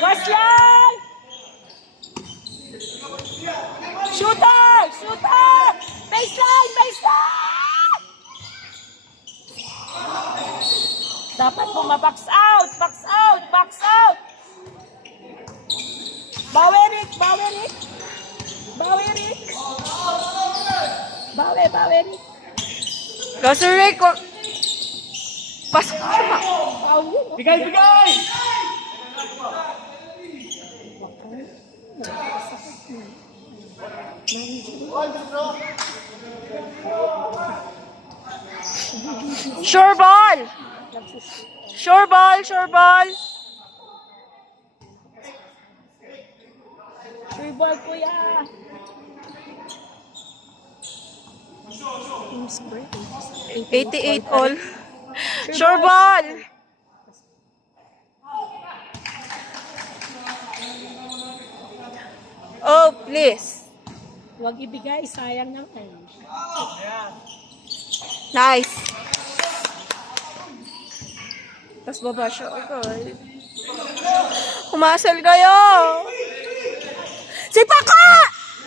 Goslan! Shooter! Shooter! Baseline! Baseline! Dapat mo ma-box out! Box out! Box out! Bawi, Rick! Bawi, Rick! Bawi, Rick! Bawi, bawi, Rick! Go, Sir Rick! Pasok ka ba? Bigay, bigay! Sure ball! Sure ball! Sure ball! Sure ball, kuya! Team score 88 all. Sure ball! Oh, please. Huwag ibigay, sayang naman. Nice. Tapos baba siya agad. Kumasal kayo. Si Paka!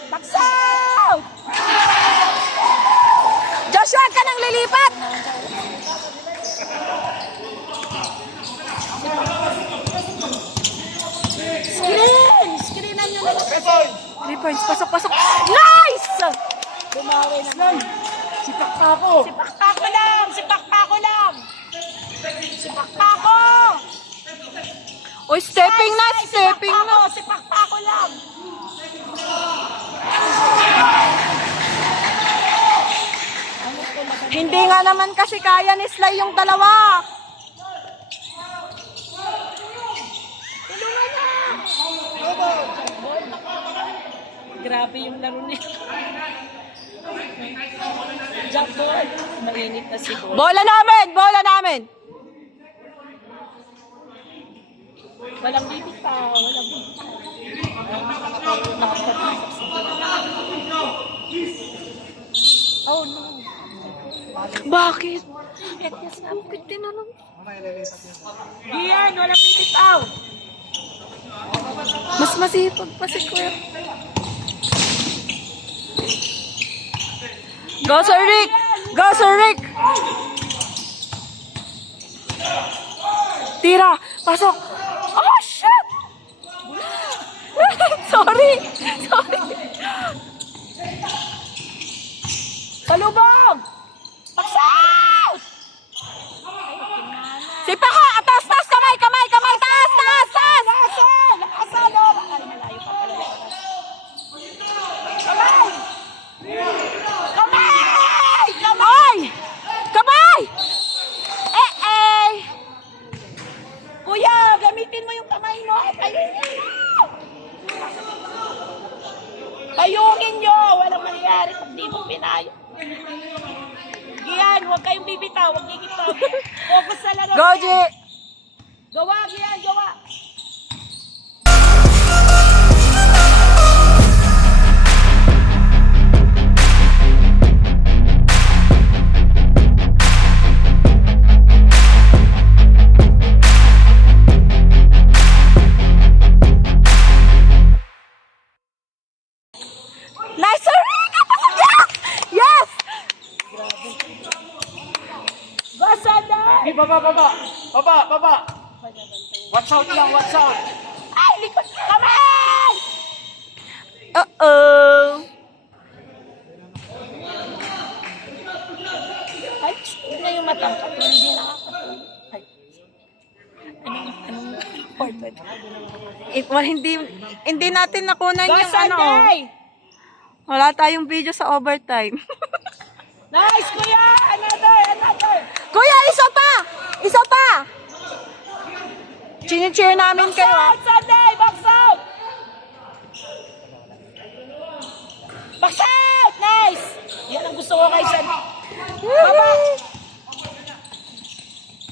Box out! Joshua, ka nang lilipat! Screen! Screenan nyo na lang. 3 points. Pasok, pasok. Nice! Bumawi naman. Sipak pa ako! Sipakpako lang! Sipakpako lang! Sipakpako! Uy, stepping na, stepping na. Sipakpako lang! Hindi nga naman kasi kaya ni Sly yung dalawa. Tulungan na! Grabe yung laro niya. Jump ball. Mainit na si ball. Bola namin! Bola namin! Walang bibitaw. Walang bibitaw. Oh no. Bakit? Bakit tinanong? Diyan, walang bibitaw. Mas masipag pa si Kuya. Go, Sir Rick! Go, Sir Rick! Tira! Pasok! Oh, shit! Sorry! Sorry! Palubog! Box out! Si Paka! Atas! Taas! Kamay! Kamay! Kamay! Taas! Taas! Taas! Lakasan! Lakasan! Oh! Ay, malayo pa pala yung oras. Kamay! Kamay! Kamay! Kamay! Eh! Kuya, gamitin mo yung kamay mo. Payungin mo! Payungin nyo! Walang mangyayari kung di mo pinayo. Gian, huwag kayong bibitaw. Huwag gigitaw. Focus sa laro. Go, G! Gawa, Gian, gawa. Nice, Sir Rick! Yes! Yes! Go, Sunday! Hey, baba, baba! Baba, baba! Watch out lang, watch out! Ay, likod! Kamay! Uh-oh! Ay, yun na yung matangkat. Hindi nakakatulog. Ay. Anong forward? Hindi natin nakunan Go, yung Sunday! Wala tayong video sa overtime. Nice, kuya! Another! Kuya, isa pa! Isa pa! Chini-cheer namin Box kayo. out, Sunday! Box out! Box out! Nice! Yan ang gusto ko kay Sunday. Baba!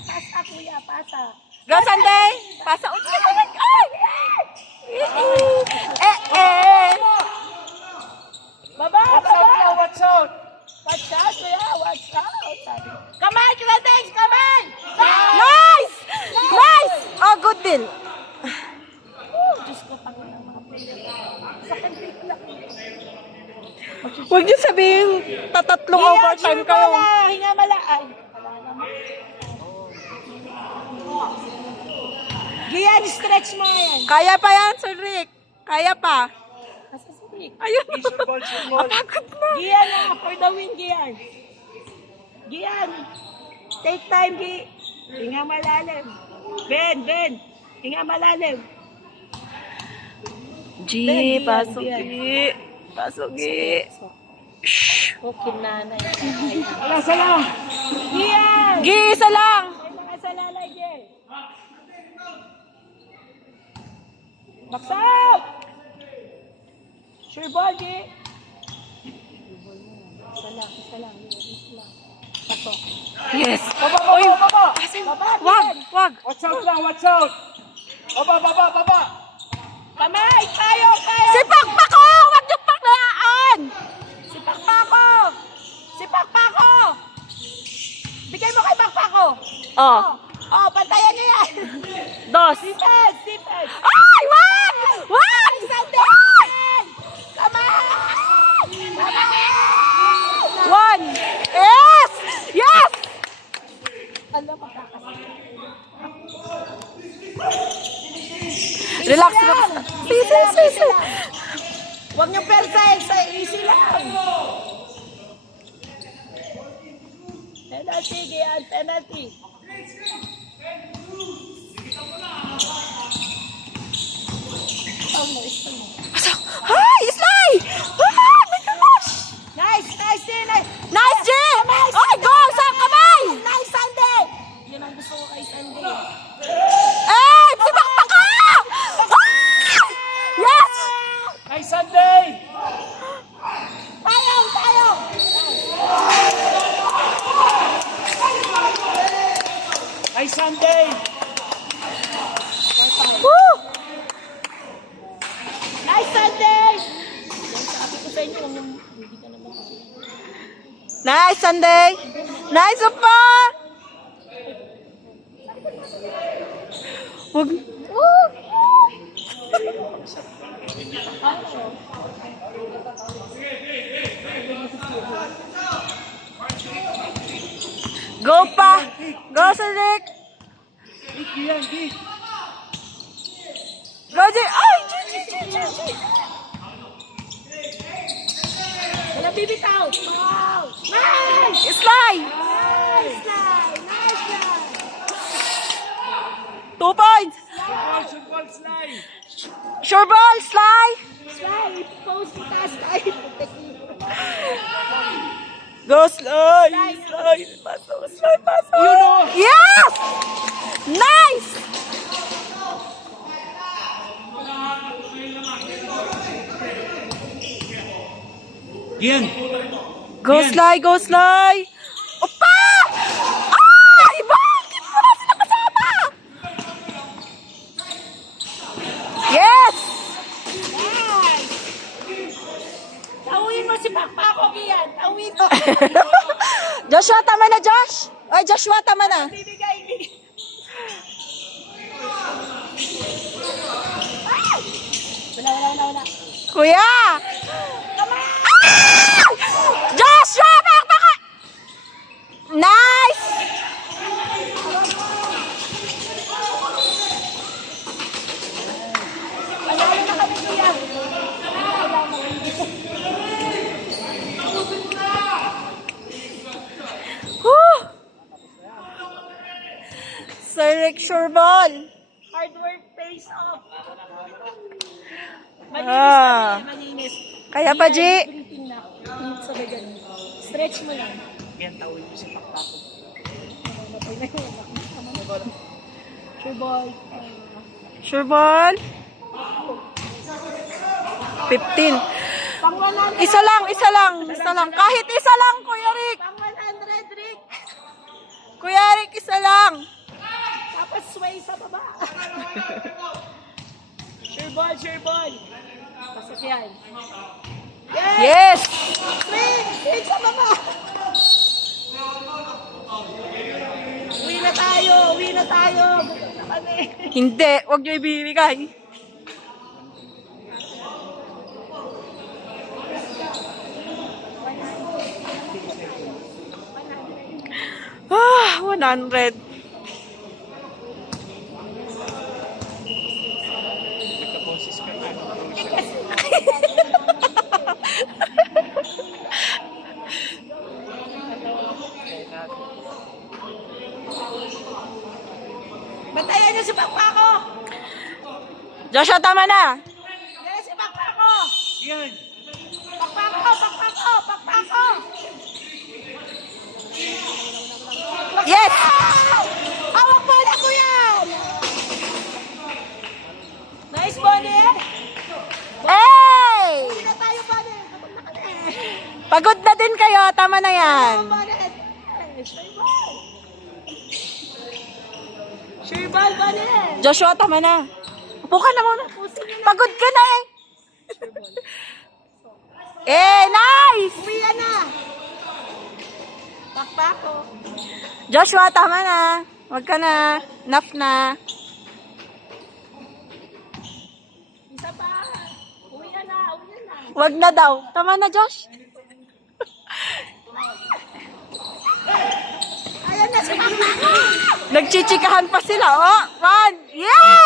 Pasa, kuya, pasa. Go, Sunday! Pasa ut. Ay! Eh! Baba, Watch out baba! lang, watch out! Watch out, kuya! Bill. Diyos ko, Panginoon, mga player. Sakit bigla. Huwag niyo sabihin tatatlong overtime kayo. Hinga mala. Ay, wala naman. Gian, stretch mo yan. Kaya pa yan, Sir Rick. Kaya pa. Nasa sinig. Ayun. Shoot ball. Apagod na. Gian na, for the win, Gian. Gian, take time, Gi. Hinga malalim. Ben. Hinga malalim. G, Ben, pasok Gian. G. Pasok G. Okay, nanay. Wala, salam. Gian! G, isa lang. May mga salalay, Gi. Box out! Sure ball, Gi. Isa lang. Pasok. Yes. Baba. Wag. Watch out lang, watch out. Baba. Kamay! Tayo! Si Pakpako! Wag niyo paklaan! Si Pakpako! Bigay mo kay Pakpako! Oh. Pantayan niya yan! Dos. Defense! Ay! Wag! Wag! Ay! One. Yes! Yes! Alam, makakasal. Relax. Easy lang. Huwag niyong persahin sa easy lang. Penalty, Gian. Penalty. Hi! Slay! Ah! My gosh! Nice. Nice, G! Okay, go! Sa kamay! Nice, Sunday! Yun ang gusto ko kay Sunday. Eh! Si Pakpako! Ah! Yes! Nice Sunday. Tayo! Nice Sunday. Woo! Nice, Sunday! Yan, sabi ko sa inyo, hindi ka naman kasi. Nice, Sunday! Nice, Upa! Wag... Woo! Go pa! Go, Sir Rick! Gian. Go, G! Ay! G! Wala bibitaw! Wow! Nice! Slide! Nice! 2 points! Shoot ball, slide. Sure ball! Slide! Slide! Post taas tayo! Go, slide! Slide! Pasok! Slide! Pasok! You know. Yes! Nice! Gian. Go, Yan. Sly! Go, Sly! Opa! Ay! Bakit wala sila kasama? Yes! Nice! Tawin mo si Pakpako, Gian! Tawin mo! Joshua, tama na, Josh! Ay, Joshua, tama na. Bibigay! Wala. Kuya! Ah! Joshua! Baka! Nice! Panalo na kami, Gian! Woo! Sir Rick Shurbal. Hard work pays off! Ah. Malinis. Kaya pa, G. Breathing na. Sabay ganun. Stretch mo lang. Yan, tawin mo si Pakpako. Sure ball. Shurbal. 15. Pang 100. Isa lang. Kahit isa lang, Kuya Rick. Pang 100, Rick. Kuya Rick, isa lang. Tapos sway sa baba. Sure ball. Pasok yan. Yes! Swing sa baba. Uwi na tayo. Gusto na kami. Hindi, wag niyo ibibigay. Ah, 100. Nagka-boses ka na. Batayan niyo si Pakpako! Joshua, tama na. Yes, si Pakpako! Yan. Pakpako! Pakpako! Pakpako! Yes! Hawak mo na ko yan! Nice, Bonnie! Hey! Hindi na tayo, Bonnie! Kapag na kami! Pagod na din kayo. Tama na yan. Bonnie! Sure ball, Bonnie! Joshua, tama na. Upo ka na muna. Pagod ka na eh. Nice! Uwi ka na! Pakpako! Joshua, tama na. Wag ka na. Enough na. Isa pa! Uwi ka na! Uwi ka na! Wag na daw. Tama na, Josh. Ayan na si Pakpako! Nagchichikahan pa sila. Oh, one. Yeah!